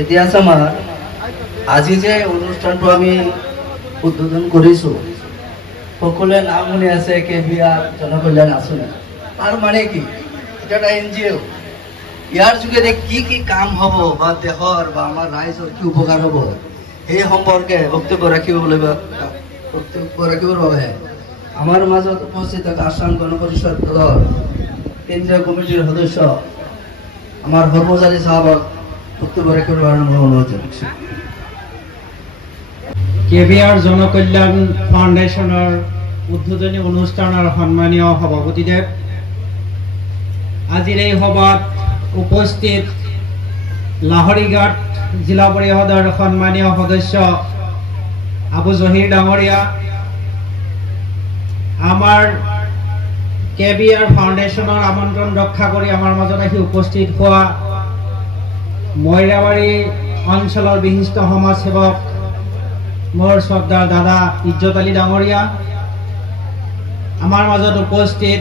এতিয়া আমাৰ আজি যে অনুষ্ঠানটো আমি উদ্বোধন কৰিছোঁ, সকলোৱে নাম শুনি আছে KBR জনকল্যাণ আঁচনি। তাৰ মানে কি? এটা NGO। ইয়াৰ যোগেদি কি কি কাম হ'ব বা দেশৰ বা আমাৰ ৰাইজৰ কি উপকাৰ হ'ব সেই সম্পৰ্কে বক্তব্য ৰাখিবৰ বাবে আমাৰ মাজত উপস্থিত আসাম গণ পৰিষদ দলৰ কেন্দ্ৰীয় কমিটিৰ সদস্য আমাৰ হৰমজালী সাহেবক বক্তব্য ৰাখিবৰ কাৰণে মই অনুৰোধ জনাইছোঁ। KBR জনকল্যাণ ফাউণ্ডেশ্যনৰ উদ্বোধনী অনুষ্ঠানৰ সন্মানীয় সভাপতিদেৱ, আজিৰ এই সভাত উপস্থিত লাহৰীঘাট জিলা পৰিষদৰ সন্মানীয় সদস্য আবু জহিৰ ডাঙৰীয়া, আমাৰ KBR ফাউণ্ডেশ্যনৰ আমন্ত্ৰণ ৰক্ষা কৰি আমাৰ মাজত আহি উপস্থিত হোৱা মইৰাবাৰী অঞ্চলৰ বিশিষ্ট সমাজসেৱক মোৰ শ্ৰদ্ধাৰ দাদা ইজ্জত আলী ডাঙৰীয়া, আমাৰ মাজত উপস্থিত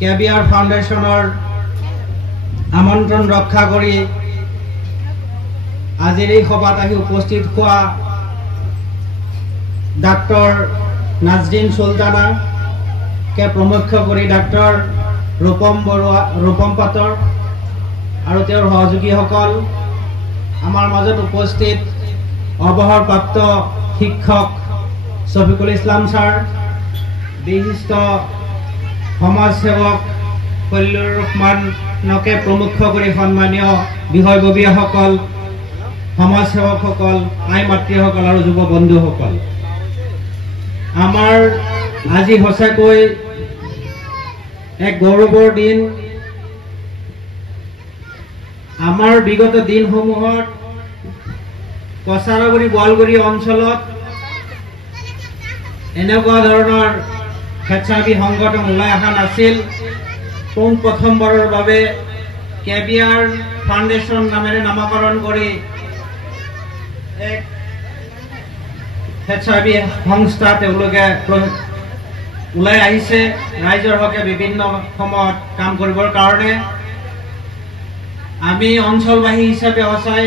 KBR ফাউণ্ডেশ্যনৰ আমন্ত্ৰণ ৰক্ষা কৰি আজিৰ এই সভাত আহি উপস্থিত হোৱা ডাক্তৰ নাজৰিন চুলতানাকে প্ৰমুখ্য কৰি ডাক্তৰ ৰূপম পাটৰ আৰু তেওঁৰ সহযোগীসকল, আমাৰ মাজত উপস্থিত অৱসৰপ্ৰাপ্ত শিক্ষক শফিকুল ইছলাম ছাৰ, বিশিষ্ট সমাজসেৱক কল্লুৰ ৰহমানকে প্ৰমুখ্য কৰি সন্মানীয় বিষয়ববীয়াসকল, সমাজসেৱকসকল, আই মাতৃসকল আৰু যুৱ বন্ধুসকল, আমাৰ আজি সঁচাকৈ এক গৌৰৱৰ দিন। আমাৰ বিগত দিনসমূহত কছাৰাগুৰি গোৱালগুৰি অঞ্চলত এনেকুৱা ধৰণৰ স্বেচ্ছাসেৱী সংগঠন ওলাই অহা নাছিল। প্ৰথমবাৰৰ বাবে KBR ফাউণ্ডেশ্যন নামেৰে নামকৰণ কৰি এক স্বেচ্ছাসেৱী সংস্থা তেওঁলোকে ওলাই আহিছে ৰাইজৰ হকে বিভিন্ন সময়ত কাম কৰিবৰ কাৰণে। আমি অঞ্চলবাসী হিচাপে সঁচাই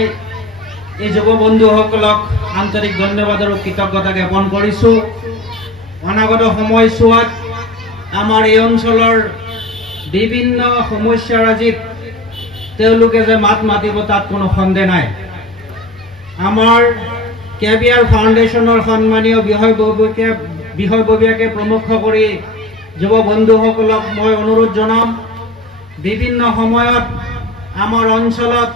এই যুৱ বন্ধুসকলক আন্তৰিক ধন্যবাদ আৰু কৃতজ্ঞতা জ্ঞাপন কৰিছোঁ। অনাগত সময়ছোৱাত আমাৰ এই অঞ্চলৰ বিভিন্ন সমস্যাৰাজিত তেওঁলোকে যে মাত মাতিব তাত কোনো সন্দেহ নাই। আমাৰ KBR ফাউণ্ডেশ্যনৰ সন্মানীয় বিষয়ববীয়াকে প্ৰমুখ্য কৰি যুৱ বন্ধুসকলক মই অনুৰোধ জনাম, বিভিন্ন সময়ত আমাৰ অঞ্চলত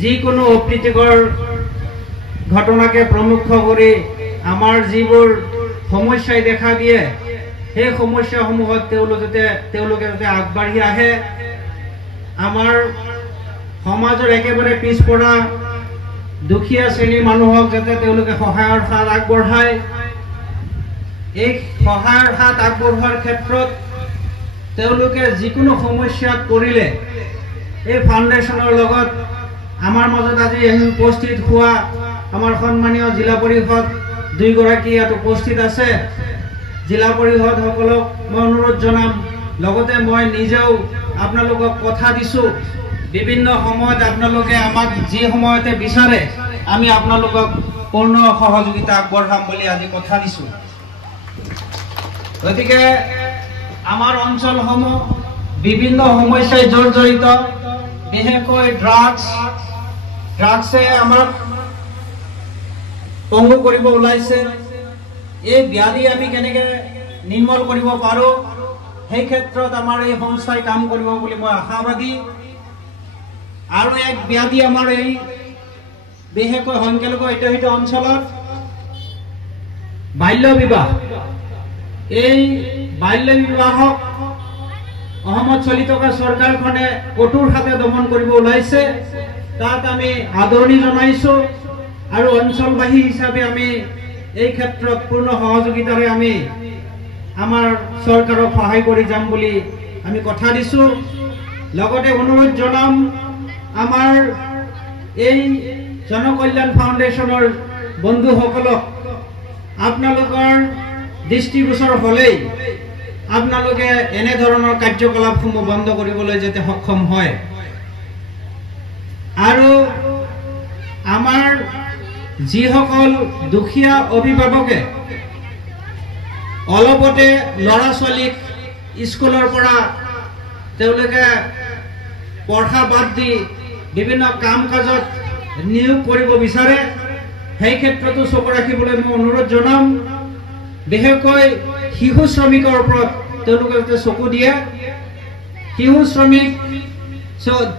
যিকোনো অপ্ৰীতিকৰ ঘটনাকে প্ৰমুখ্য কৰি আমাৰ যিবোৰ সমস্যাই দেখা দিয়ে সেই সমস্যাসমূহত তেওঁলোকে যাতে আগবাঢ়ি আহে, আমাৰ সমাজৰ একেবাৰে পিছপৰা দুখীয়া শ্ৰেণীৰ মানুহক যাতে তেওঁলোকে সহায়ৰ হাত আগবঢ়ায়। এই সহায়ৰ হাত আগবঢ়োৱাৰ ক্ষেত্ৰত তেওঁলোকে যিকোনো সমস্যাত পৰিলে এই ফাউণ্ডেশ্যনৰ লগত আমাৰ মাজত আজি উপস্থিত হোৱা আমাৰ সন্মানীয় জিলা পৰিষদ দুইগৰাকী ইয়াত উপস্থিত আছে। জিলা পৰিষদসকলক মই অনুৰোধ জনাম, লগতে মই নিজেও আপোনালোকক কথা দিছোঁ, বিভিন্ন সময়ত আপোনালোকে আমাক যি সময়তে বিচাৰে আমি আপোনালোকক পূৰ্ণ সহযোগিতা আগবঢ়াম বুলি আজি কথা দিছোঁ। গতিকে আমাৰ অঞ্চলসমূহ বিভিন্ন সমস্যাই জৰ্জৰিত, বিশেষকৈ ড্ৰাগছে আমাক পংগু কৰিব ওলাইছে। এই ব্যাধি আমি কেনেকৈ নিৰ্মূল কৰিব পাৰোঁ সেই ক্ষেত্ৰত আমাৰ এই সংস্থাই কাম কৰিব বুলি মই আশাবাদী। আৰু এক ব্যাধি আমাৰ এই বিশেষকৈ সংখ্যালঘু অধ্যুষিত অঞ্চলত বাল্য বিবাহ, এই বাল্য বিবাহক অসমত চলি থকা চৰকাৰখনে কঠোৰ হাতে দমন কৰিব ওলাইছে। তাত আমি আদৰণি জনাইছোঁ আৰু অঞ্চলবাসী হিচাপে আমি এই ক্ষেত্ৰত পূৰ্ণ সহযোগিতাৰে আমি আমাৰ চৰকাৰক সহায় কৰি যাম বুলি আমি কথা দিছোঁ। লগতে অনুৰোধ জনাম, আমাৰ এই জনকল্যাণ ফাউণ্ডেশ্যনৰ বন্ধুসকলক আপোনালোকৰ দৃষ্টিগোচৰ হ'লেই আপোনালোকে এনে ধৰণৰ কাৰ্যকলাপসমূহ বন্ধ কৰিবলৈ যাতে সক্ষম হয়। যিসকল দুখীয়া অভিভাৱকে অলপতে ল'ৰা ছোৱালীক স্কুলৰ পৰা তেওঁলোকে পঢ়া বাদ দি বিভিন্ন কাম কাজত নিয়োগ কৰিব বিচাৰে সেই ক্ষেত্ৰতো চকু ৰাখিবলৈ মই অনুৰোধ জনাম। বিশেষকৈ শিশু শ্ৰমিকৰ ওপৰত তেওঁলোকে যাতে চকু দিয়ে। শিশু শ্ৰমিক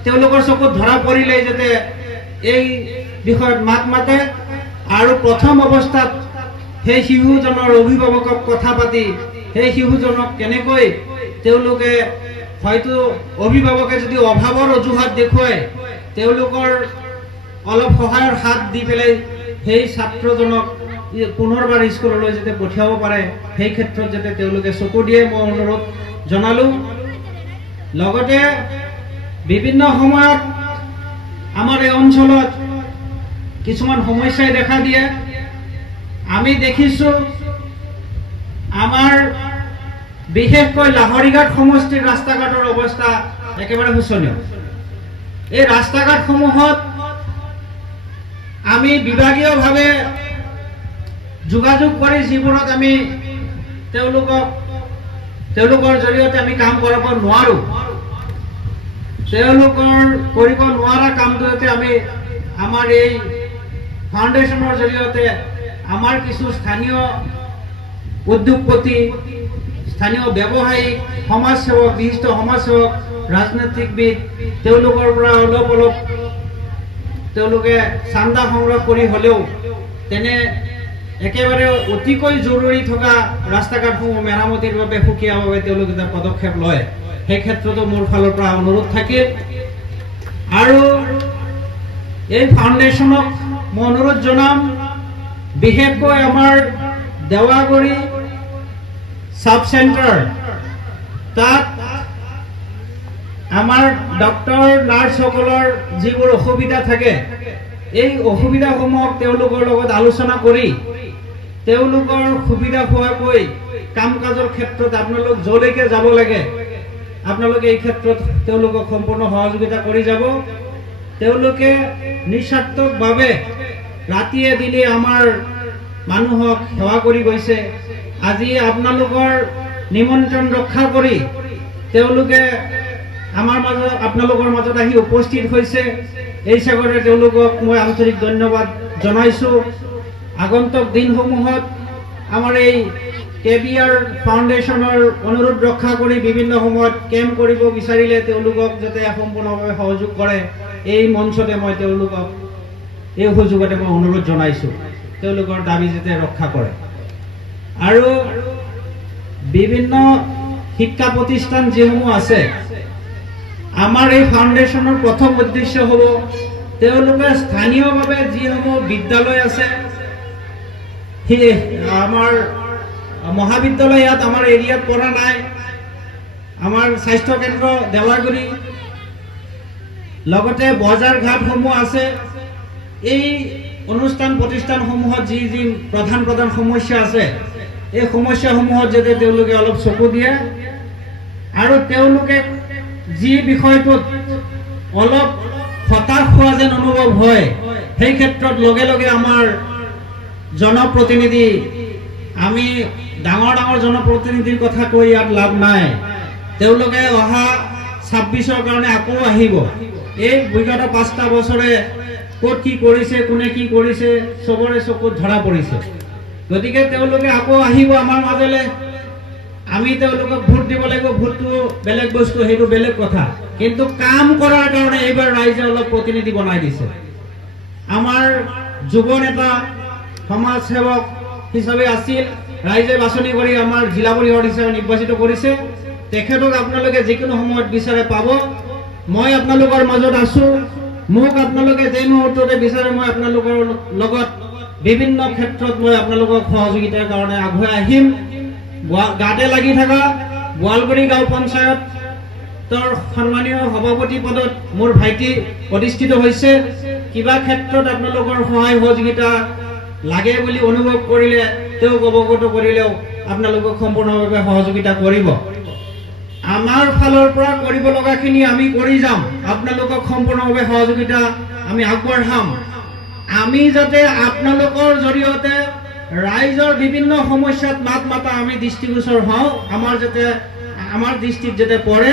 তেওঁলোকৰ চকুত ধৰা পৰিলে যাতে এই বিষয়ত মাত মাতে আৰু প্ৰথম অৱস্থাত সেই শিশুজনৰ অভিভাৱকক কথা পাতি সেই শিশুজনক কেনেকৈ তেওঁলোকে হয়তো অভিভাৱকে যদি অভাৱৰ অজুহাত দেখুৱায় তেওঁলোকৰ অলপ সহায়ৰ হাত দি পেলাই সেই ছাত্ৰজনক পুনৰবাৰ স্কুললৈ যাতে পঠিয়াব পাৰে সেই ক্ষেত্ৰত যাতে তেওঁলোকে চকু দিয়ে মই অনুৰোধ জনালো। লগতে বিভিন্ন সময়ত আমাৰ এই অঞ্চলত কিছুমান সমস্যাই দেখা দিয়ে। আমি দেখিছো আমাৰ বিশেষকৈ লাহৰীঘাট সমষ্টিৰ ৰাস্তা ঘাটৰ অৱস্থা একেবাৰে শোচনীয়। এই ৰাস্তা ঘাটসমূহত আমি বিভাগীয়ভাৱে যোগাযোগ কৰি যিবোৰত আমি তেওঁলোকৰ জৰিয়তে আমি কাম কৰাব নোৱাৰো তেওঁলোকৰ কৰিব নোৱাৰা কামটো যাতে আমি আমাৰ এই ফাউণ্ডেশ্যনৰ জৰিয়তে আমাৰ কিছু স্থানীয় উদ্যোগপতি স্থানীয় ব্যৱসায়িক সমাজসেৱক বিশিষ্ট সমাজসেৱক ৰাজনৈতিকবিদ তেওঁলোকৰ পৰা অলপ তেওঁলোকে চান্দা সংগ্ৰহ কৰি হ'লেও তেনে একেবাৰে অতিকৈ জৰুৰী থকা ৰাস্তা ঘাটসমূহ মেৰামতিৰ বাবে সুকীয়াভাৱে তেওঁলোকে এটা পদক্ষেপ লয় সেই ক্ষেত্ৰতো মোৰ ফালৰ পৰা অনুৰোধ থাকিল। আৰু এই ফাউণ্ডেশ্যনক মই অনুৰোধ জনাম বিশেষকৈ আমাৰ দেৱাগুৰি সাব চেণ্টাৰ তাত আমাৰ ডক্টৰ নাৰ্ছসকলৰ যিবোৰ অসুবিধা থাকে এই অসুবিধাসমূহক তেওঁলোকৰ লগত আলোচনা কৰি তেওঁলোকৰ সুবিধা হোৱাকৈ কাম কাজৰ ক্ষেত্ৰত আপোনালোক যলৈকে যাব লাগে আপোনালোকে এই ক্ষেত্ৰত তেওঁলোকক সম্পূৰ্ণ সহযোগিতা কৰি যাব। তেওঁলোকে নিস্বাৰ্থভাৱে ৰাতিয়ে দিনে আমাৰ মানুহক সেৱা কৰি গৈছে। আজি আপোনালোকৰ নিমন্ত্ৰণ ৰক্ষা কৰি তেওঁলোকে আমাৰ মাজত আপোনালোকৰ মাজত আহি উপস্থিত হৈছে। এই চাগৰে তেওঁলোকক মই আন্তৰিক ধন্যবাদ জনাইছো। আগন্তুক দিনসমূহত আমাৰ এই কেবিআৰ ফাউণ্ডেশ্যনৰ অনুৰোধ ৰক্ষা কৰি বিভিন্ন সময়ত কেম্প কৰিব বিচাৰিলে তেওঁলোকক যাতে সম্পূৰ্ণভাৱে সহযোগ কৰে এই মঞ্চতে মই তেওঁলোকক এই সুযোগতে মই অনুৰোধ জনাইছো তেওঁলোকৰ দাবী যাতে ৰক্ষা কৰে। আৰু বিভিন্ন শিক্ষা প্ৰতিষ্ঠান যিসমূহ আছে আমাৰ এই ফাউণ্ডেশ্যনৰ প্ৰথম উদ্দেশ্য হ'ব তেওঁলোকে স্থানীয়ভাৱে যিসমূহ বিদ্যালয় আছে আমাৰ মহাবিদ্যালয় ইয়াত আমাৰ এৰিয়াত পৰা নাই। আমাৰ স্বাস্থ্য কেন্দ্ৰ দেৱাগুৰি লগতে বজাৰ ঘাটসমূহ আছে। এই অনুষ্ঠান প্ৰতিষ্ঠানসমূহত যি প্ৰধান সমস্যা আছে এই সমস্যাসমূহত যাতে তেওঁলোকে অলপ চকু দিয়ে আৰু তেওঁলোকে যি বিষয়টোত অলপ হতাশ হোৱা যেন অনুভৱ হয় সেই ক্ষেত্ৰত লগে লগে আমাৰ জনপ্ৰতিনিধি আমি ডাঙৰ জনপ্ৰতিনিধিৰ কথা কৈ ইয়াত লাভ নাই। তেওঁলোকে অহা 26ৰ কাৰণে আকৌ আহিব। এই বিগত 5টা বছৰে ক'ত কি কৰিছে কোনে কি কৰিছে চবৰে চকুত ধৰা পৰিছে। গতিকে তেওঁলোকে আকৌ আহিব আমাৰ মাজলৈ। আমি তেওঁলোকক ভোট দিব লাগিব, ভোটটো বেলেগ বস্তু, সেইটো বেলেগ কথা, কিন্তু কাম কৰাৰ কাৰণে এইবাৰ ৰাইজে অলপ প্ৰতিনিধি বনাই দিছে। আমাৰ যুৱ নেতা সমাজ সেৱক হিচাপে আছিল, ৰাইজে বাছনি কৰি আমাৰ জিলা পৰিষদ হিচাপে নিৰ্বাচিত কৰিছে। তেখেতক আপোনালোকে যিকোনো সময়ত বিচাৰে পাব। মই আপোনালোকৰ মাজত আছো। মোক আপোনালোকে যে মুহূৰ্ততে বিচাৰে মই আপোনালোকৰ লগত বিভিন্ন ক্ষেত্ৰত মই আপোনালোকক সহযোগিতাৰ কাৰণে আগুৱাই আহিম। গাতে লাগি থকা বোৱালগুৰি গাঁও পঞ্চায়তৰ সন্মানীয় সভাপতি পদত মোৰ ভাইটি প্ৰতিষ্ঠিত হৈছে। কিবা ক্ষেত্ৰত আপোনালোকৰ সহায় সহযোগিতা লাগে বুলি অনুভৱ কৰিলে তেওঁক অৱগত কৰিলেও আপোনালোকক সম্পূৰ্ণভাৱে সহযোগিতা কৰিব। আমাৰ ফালৰ পৰা কৰিব লগাখিনি আমি কৰি যাম। আপোনালোকক সম্পূৰ্ণভাৱে সহযোগিতা আমি আগবঢ়াম। আমি যাতে আপোনালোকৰ জৰিয়তে ৰাইজৰ বিভিন্ন সমস্যাত মাত মাতা আমি দৃষ্টিগোচৰ হওঁ, আমাৰ দৃষ্টিত যাতে পৰে,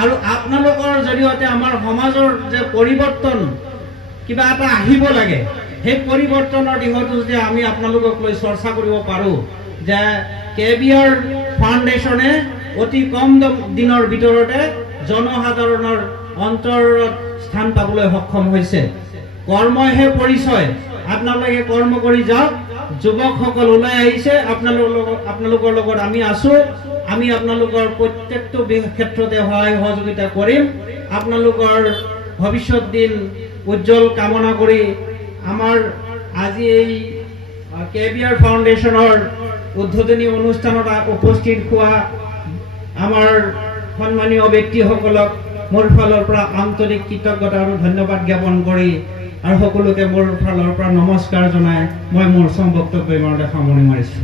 আৰু আপোনালোকৰ জৰিয়তে আমাৰ সমাজৰ যে পৰিৱৰ্তন কিবা এটা আহিব লাগে, সেই পৰিৱৰ্তনৰ দিশতো যে আমি আপোনালোকক লৈ চৰ্চা কৰিব পাৰোঁ যে KBR ফাউণ্ডেশ্যনে অতি কম দিনৰ ভিতৰতে জনসাধাৰণৰ অন্তৰত স্থান পাবলৈ সক্ষম হৈছে। কৰ্মহে পৰিচয়, আপোনালোকে কৰ্ম কৰি যাওক। যুৱকসকল ওলাই আহিছে, আপোনালোকৰ লগত আমি আছো। আমি আপোনালোকৰ প্ৰত্যেকটো ক্ষেত্ৰতে সহায় সহযোগিতা কৰিম। আপোনালোকৰ ভৱিষ্যত দিন উজ্জ্বল কামনা কৰি আমাৰ আজি এই KBR ফাউণ্ডেশ্যনৰ উদ্বোধনী অনুষ্ঠানত উপস্থিত হোৱা আমাৰ সন্মানীয় ব্যক্তিসকলক মোৰ ফালৰ পৰা আন্তৰিক কৃতজ্ঞতা আৰু ধন্যবাদ জ্ঞাপন কৰি আৰু সকলোকে মোৰ ফালৰ পৰা নমস্কাৰ জনাই মই মোৰ বক্তব্য সামৰণি মাৰিছোঁ।